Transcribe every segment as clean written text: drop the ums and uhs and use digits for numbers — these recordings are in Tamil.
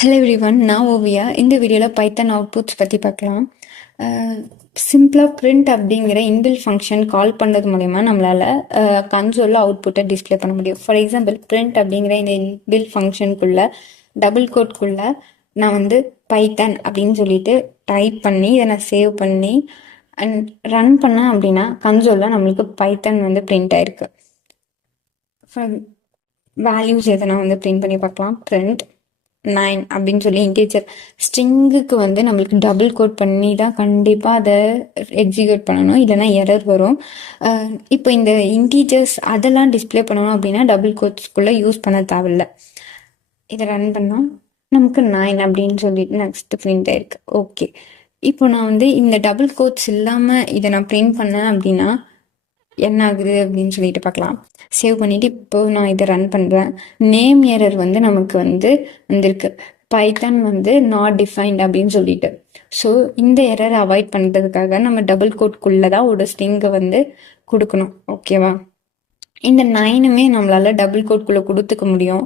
ஹலோ எவ்ரிவன், நான் ஓவியா. இந்த வீடியோவில் பைத்தன் அவுட்புட்ஸ் பற்றி பார்க்கலாம். சிம்பிளாக பிரிண்ட் அப்படிங்கிற இன்பில் ஃபங்க்ஷன் கால் பண்ணுறது மூலயமா நம்மளால் கன்சோலில் அவுட்புட்டை டிஸ்பிளே பண்ண முடியும். ஃபார் எக்ஸாம்பிள், பிரிண்ட் அப்படிங்கிற இந்த இன்பில் ஃபங்க்ஷனுக்குள்ளே டபுள் கோட்குள்ளே நான் பைத்தன் அப்படின்னு சொல்லிட்டு டைப் பண்ணி இதை நான் சேவ் பண்ணி அண்ட் ரன் பண்ணேன் அப்படின்னா கன்சோலில் நம்மளுக்கு பைத்தன் பிரிண்ட் ஆயிருக்கு. வேல்யூஸ் எதனா பிரிண்ட் பண்ணி பார்க்கலாம். பிரிண்ட் 9 அப்படின்னு சொல்லி இன்டீஜர் ஸ்ட்ரிங்குக்கு நம்மளுக்கு டபுள் கோட் பண்ணி தான் கண்டிப்பாக அதை எக்ஸிக்யூட் பண்ணணும், இல்லைனா எரர் வரும். இப்போ இந்த இன்டீஜர்ஸ் அதெல்லாம் டிஸ்பிளே பண்ணணும் அப்படின்னா டபுள் கோட்ஸ்குள்ளே யூஸ் பண்ண தேவையில்ல. இதை ரன் பண்ணால் நமக்கு 9 அப்படின்னு சொல்லிட்டு நெக்ஸ்ட் பிரிண்ட் ஆயிருக்கு. ஓகே, இப்போ நான் இந்த டபுள் கோட்ஸ் இல்லாமல் இதை நான் பிரிண்ட் பண்ணேன் அப்படின்னா என்ன ஆகுது அப்படின்னு சொல்லிட்டு பார்க்கலாம். சேவ் பண்ணிவிட்டு இப்போ நான் இதை ரன் பண்ணுறேன். நேம் எரர் நமக்கு வந்திருக்கு. பைத்தன் நாட் டிஃபைன்ட் அப்படின்னு சொல்லிட்டு. ஸோ இந்த எரரை அவாய்ட் பண்ணுறதுக்காக நம்ம டபுள் கோட்குள்ளே தான் ஒரு ஸ்ட்ரிங்கை கொடுக்கணும். ஓகேவா? இந்த 9மே நம்மளால டபுள் கோட்குள்ளே கொடுத்துக்க முடியும்.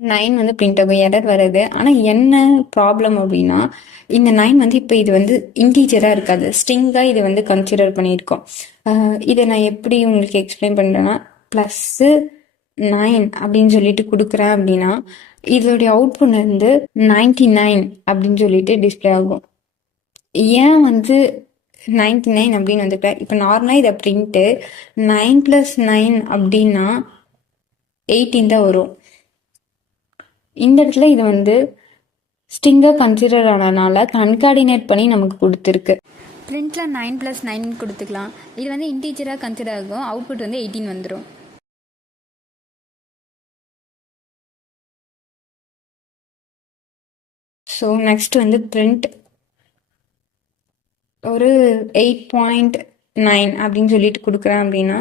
9 பிரிண்ட் ஆகும், எரர் வருது. ஆனால் என்ன ப்ராப்ளம் அப்படின்னா, இந்த 9 இப்போ இது இன்டீஜராக இருக்காது, ஸ்ட்ரிங்காக இது கன்சிடர் பண்ணியிருக்கோம். இதை நான் எப்படி உங்களுக்கு எக்ஸ்பிளைன் பண்ணுறேன்னா, +9 அப்படின்னு சொல்லிட்டு கொடுக்குறேன் அப்படின்னா இதோடைய அவுட்புட் 99 அப்படின்னு சொல்லிட்டு டிஸ்பிளே ஆகும். ஏன் 99 அப்படின்னு இப்போ நார்மலாக இதை பிரிண்ட்டு 9 + 9 அப்படின்னா 18 தான் வரும். இந்த இடத்துல இது ஸ்ட்ரிங்காக கன்சிடர் ஆனதுனால கன்கார்டினேட் பண்ணி நமக்கு கொடுத்துருக்கு. பிரிண்ட்ல 9 + 9 கொடுத்துக்கலாம். இது இன்டீஜராக கன்சிடர் ஆகும், அவுட்புட் 18 வந்துடும். ஸோ நெக்ஸ்ட் பிரிண்ட் ஒரு 8.9 அப்படின்னு சொல்லிட்டு கொடுக்குறேன் அப்படின்னா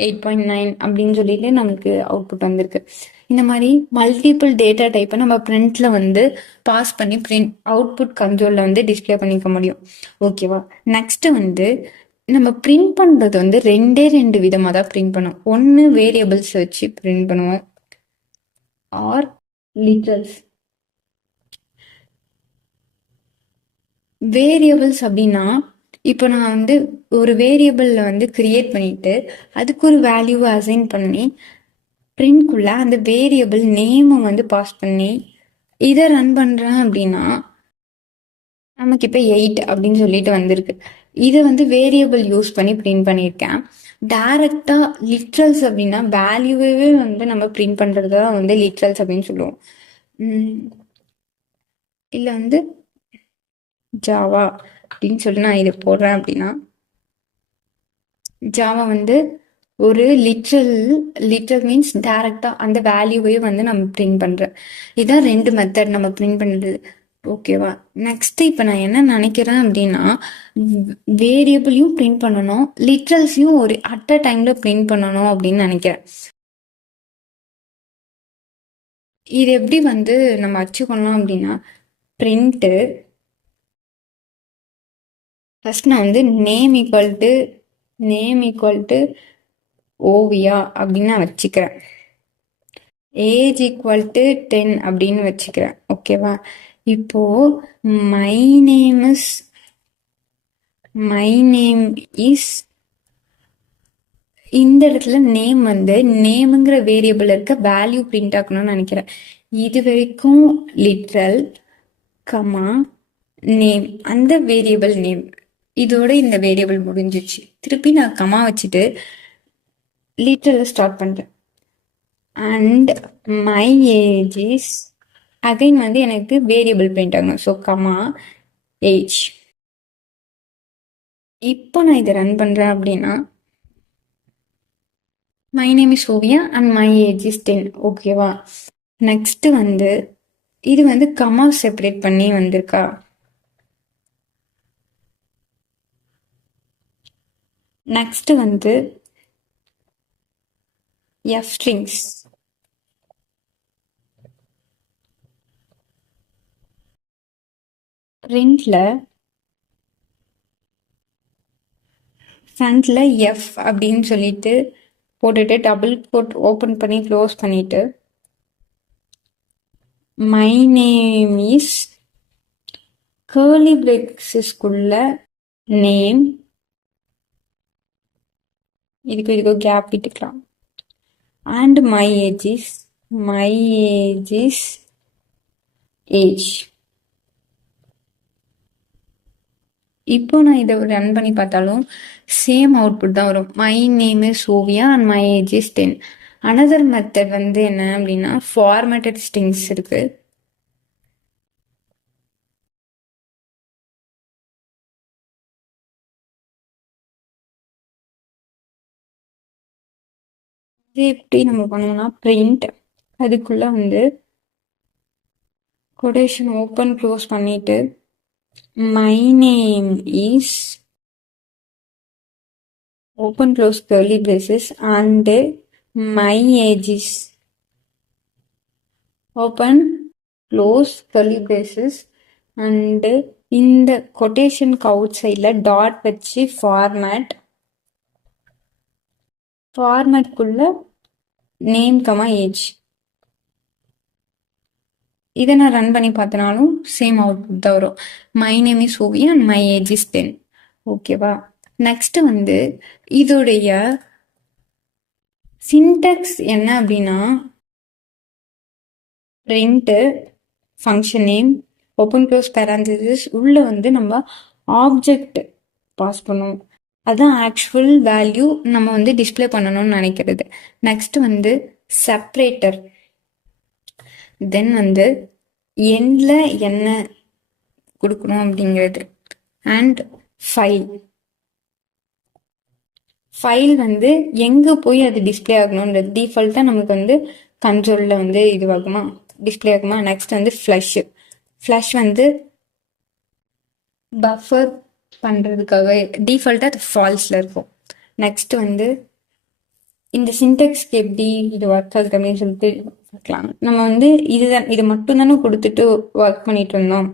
8.9 அப்படின்னு சொல்லிட்டு நமக்கு அவுட்புட் வந்திருக்கு. இந்த மாதிரி மல்டிபிள் டேட்டா டைப்பை நம்ம பிரிண்ட்ல பாஸ் பண்ணி பிரிண்ட் அவுட்புட் கன்சோலில் டிஸ்பிளே பண்ணிக்க முடியும். ஓகேவா? நெக்ஸ்ட் நம்ம பிரிண்ட் பண்ணுறது ரெண்டு விதமாக தான் பிரிண்ட் பண்ணுவோம். ஒன்று வேரியபிள்ஸ் வச்சு பிரிண்ட் பண்ணுவோம், ஆர் லிட்டரல்ஸ். வேரியபிள்ஸ் அப்படின்னா இப்போ நான் ஒரு வேரியபிளில் கிரியேட் பண்ணிட்டு அதுக்கு ஒரு வேல்யூவை அசைன் பண்ணி பிரிண்ட்குள்ளே அந்த வேரியபிள் நேமை பாஸ் பண்ணி இதை ரன் பண்ணுறேன் அப்படின்னா நமக்கு இப்போ 8 அப்படின்னு சொல்லிட்டு வந்திருக்கு. இதை வேரியபிள் யூஸ் பண்ணி பிரிண்ட் பண்ணியிருக்கேன். டைரக்டாக லிட்ரல்ஸ் அப்படின்னா வேல்யூவே நம்ம பிரிண்ட் பண்ணுறது தான் லிட்ரல்ஸ் அப்படின்னு சொல்லுவோம். இல்லை ஜாவா அப்படின்னு சொல்லி நான் இதை போடுறேன் அப்படின்னா ஜாவா ஒரு லிட்ரல் மீன்ஸ் டைரக்டாக அந்த வேல்யூவே நம்ம பிரிண்ட் பண்ணுறேன். இதுதான் ரெண்டு மெத்தட் நம்ம பிரிண்ட் பண்ணுறது. ஓகேவா? நெக்ஸ்ட் இப்போ நான் என்ன நினைக்கிறேன் அப்படின்னா வேரியபிளையும் பிரிண்ட் பண்ணணும், லிட்ரல்ஸையும் ஒரு அட் அ டைம்ல பிரிண்ட் பண்ணணும் அப்படின்னு நினைக்கிறேன். இது எப்படி நம்ம அச்சீவ் பண்ணலாம் அப்படின்னா பிரிண்ட்டு ஃபர்ஸ்ட் நான் நேம் ஈக்குவல் டு ஓவியா அப்படின்னு நான் வச்சுக்கிறேன். ஏஜ் ஈக்குவல் டு 10 அப்படின்னு வச்சுக்கிறேன். ஓகேவா? இப்போ மை நேம் இஸ் இந்த இடத்துல நேம் நேமுங்கிற வேரியபிள் இருக்க வேல்யூ பிரிண்ட் ஆக்கணும்னு நினைக்கிறேன். இது வரைக்கும் லிட்ரல் கமா நேம், அந்த வேரியபிள் நேம், இதோட இந்த வேரியபிள் முடிஞ்சிச்சு. திருப்பி நான் கமா வச்சுட்டு லிட்ரல் ஸ்டார்ட் பண்றேன். And my age is again எனக்கு வேரியபிள் பிரிண்ட் ஆகணும். So comma age. இப்போ நான் இதை ரன் பண்றேன் அப்படின்னா my name is Oviya and my age is 10. ஓகேவா? நெக்ஸ்ட் இது கமா செப்பரேட் பண்ணி வந்திருக்கா? Next F strings. பிரிண்ட்ல ஃப்ரண்ட்ல எஃப் அப்படின்னு சொல்லிட்டு போட்டுட்டு டபுள் கோட் ஓப்பன் பண்ணி க்ளோஸ் பண்ணிட்டு மை நேம் இஸ் கேர்லி பிரேக்ஸஸ்குள்ள நேம், இதுக்கு கேப் விட்டுக்கலாம், and my age is age. இப்போ நான் இதை ரன் பண்ணி பார்த்தாலும் சேம் அவுட்புட் தான் வரும். My name is Oviya and my age is 10. Another method வந்து என்ன அப்படின்னா ஃபார்மேட்டட் ஸ்ட்ரிங்ஸ் இருக்கு. இது எப்படி நம்ம பண்ணணும்னா பிரிண்ட், அதுக்குள்ள வந்து கொட்டேஷன் ஓப்பன் க்ளோஸ் பண்ணிட்டு my name is open close curly braces and my age is open close curly braces and இந்த கொட்டேஷனுக்கு அவுட் சைடில் டாட் வச்சு ஃபார்மேட்குள்ள நேம் கமா ஏஜ். இதை நான் ரன் பண்ணி பார்த்தனாலும் சேம் அவுட்புட் தான் வரும். My name is Oviya and my age is 10. ஓகேவா? நெக்ஸ்ட் வந்து இதோடைய சின்டாக்ஸ் என்ன அப்படின்னா print function name open close parenthesis உள்ள வந்து நம்ம ஆப்ஜெக்ட் பாஸ் பண்ணுவோம். அதுதான் ஆக்சுவல் வேல்யூ நம்ம வந்து டிஸ்பிளே பண்ணணும்னு நினைக்கிறது. நெக்ஸ்ட் வந்து செப்பரேட்டர், தென் வந்து எண்ட்ல என்ன கொடுக்கணும் அப்படிங்கிறது, அண்ட் ஃபைல் வந்து எங்கே போய் அது டிஸ்பிளே ஆகணுன்றது டிஃபால்ட்டாக நமக்கு வந்து கண்ட்ரோலில் வந்து இதுவாகுமா டிஸ்பிளே ஆகுமா. நெக்ஸ்ட் வந்து ஃப்ளஷ் வந்து பஃபர் பண்ணுறதுக்காக டிஃபால்ட்டாக அது ஃபால்ஸில் இருக்கும். நெக்ஸ்ட் வந்து இந்த சின்டெக்ஸ்க்கு எப்படி இது ஒர்க் ஆகுது அப்படின்னு சொல்லிட்டு பார்க்கலாம். நம்ம வந்து இது மட்டும் தானே கொடுத்துட்டு ஒர்க் பண்ணிட்டு இருந்தோம்.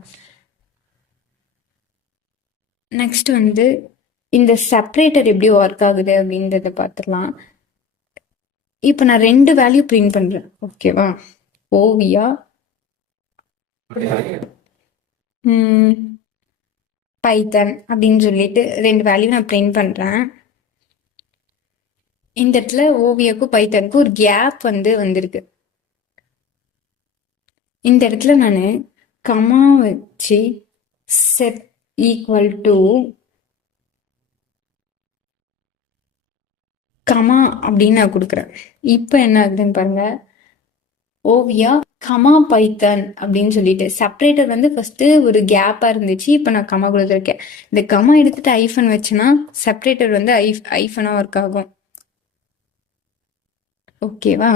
நெக்ஸ்ட் வந்து இந்த செப்பரேட்டர் எப்படி ஒர்க் ஆகுது அப்படின்றத பார்த்துக்கலாம். இப்போ நான் 2 வேல்யூ பிரிண்ட் பண்றேன். ஓகேவா? ஓவியா பைத்தன் அப்படின்னு சொல்லிட்டு 2 வேல்யூ நான் பிரிண்ட் பண்றேன். இந்த இடத்துல ஓவியாக்கும் பைத்தனுக்கும் ஒரு கேப் வந்து வந்திருக்கு. இந்த இடத்துல நான் கமா வச்சு செட் ஈக்குவல் டு கமா அப்படின்னு நான் கொடுக்குறேன். இப்போ என்ன ஆகுதுன்னு பாருங்க, ஓவியா கமா பைத்தன் அப்படின்னு சொல்லிட்டு செப்பரேட்டர் வந்து ஃபர்ஸ்ட் ஒரு கேப்பா இருந்துச்சு. இப்போ நான் கமா கொடுத்துருக்கேன். இந்த கமா எடுத்துட்டு ஐஃபன் வச்சுன்னா செப்பரேட்டர் வந்து ஐஃபனா ஒர்க் ஆகும். ஓகேவா?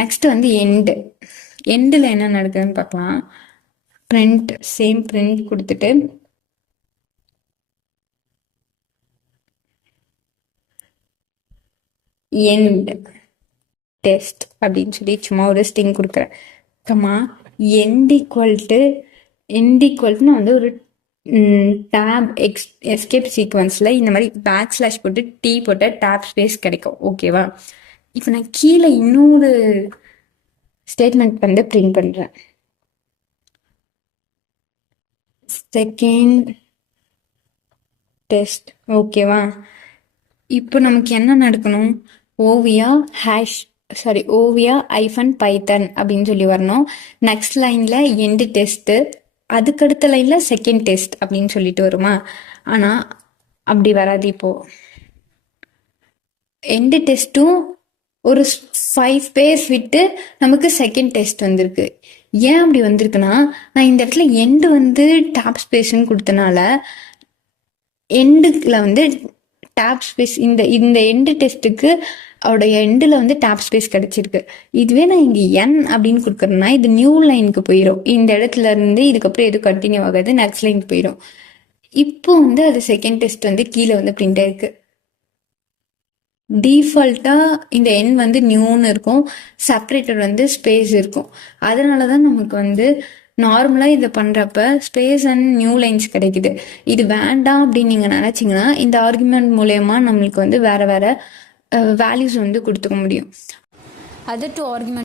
நெக்ஸ்ட் வந்து எண்டில் என்ன நடக்குதுன்னு பார்க்கலாம். சேம் பிரிண்ட் கொடுத்துட்டு எண்ட் டெஸ்ட் அப்படின்னு சொல்லி சும்மா ஒரு ஸ்ட்ரிங் கொடுக்குறேன். கமா எண்ட் ஈக்குவல் டு நான் வந்து ஒரு டேப் எஸ்கேப் சீக்வன்ஸில் இந்த மாதிரி பேக் போட்டு டி போட்ட டேப் ஸ்பேஸ் கிடைக்கும். ஓகேவா? இப்போ நான் கீழே இன்னொரு ஸ்டேட்மெண்ட் வந்து பிரிண்ட் பண்ணுறேன். Second test. ஓகேவா? இப்போ நமக்கு என்ன நடக்கணும், ஓவியா ஐஃபன் பைத்தன் அப்படின்னு சொல்லி வரணும். நெக்ஸ்ட் லைன்ல எண்டு டெஸ்ட், அதுக்கடுத்த லைன்ல செகண்ட் டெஸ்ட் அப்படின்னு சொல்லிட்டு வருமா. ஆனா அப்படி வராது. இப்போ எண்டு டெஸ்ட்டும் ஒரு 5 பேஸ் விட்டு நமக்கு செகண்ட் டெஸ்ட் வந்திருக்கு. ஏன் அப்படி வந்திருக்குன்னா, நான் இந்த இடத்துல எண்டு வந்து டாப் ஸ்பேஸ்ன்னு கொடுத்தனால எண்டுல வந்து டேப் ஸ்பேஸ் இந்த எண்டு டெஸ்ட்டுக்கு அவருடைய எண்டில் வந்து டேப் ஸ்பேஸ் கிடைச்சிருக்கு. இதுவே நான் இங்கே என் அப்படின்னு கொடுக்குறேன்னா இது நியூ லைனுக்கு போயிடும். இந்த இடத்துல இருந்து இதுக்கப்புறம் எதுவும் கண்டினியூ ஆகாது, நெக்ஸ்ட் லைனுக்கு போயிடும். இப்போ வந்து அது செகண்ட் டெஸ்ட் வந்து கீழே வந்து பிரிண்ட் ஆயிருக்கு. டிஃபால்ட்டாக இந்த எண் வந்து நியூன்னு இருக்கும், செப்பரேட்டர் வந்து ஸ்பேஸ் இருக்கும். அதனால தான் நமக்கு வந்து நார்மலாக இதை பண்ணுறப்ப ஸ்பேஸ் அண்ட் நியூ லைன்ஸ் கிடைக்குது. இது வேண்டாம் அப்படின்னு நீங்கள் நினச்சிங்கன்னா இந்த ஆர்குமெண்ட் மூலயமா நம்மளுக்கு வந்து வேறு வேல்யூஸ் வந்து கொடுத்துக்க முடியும். Other two argument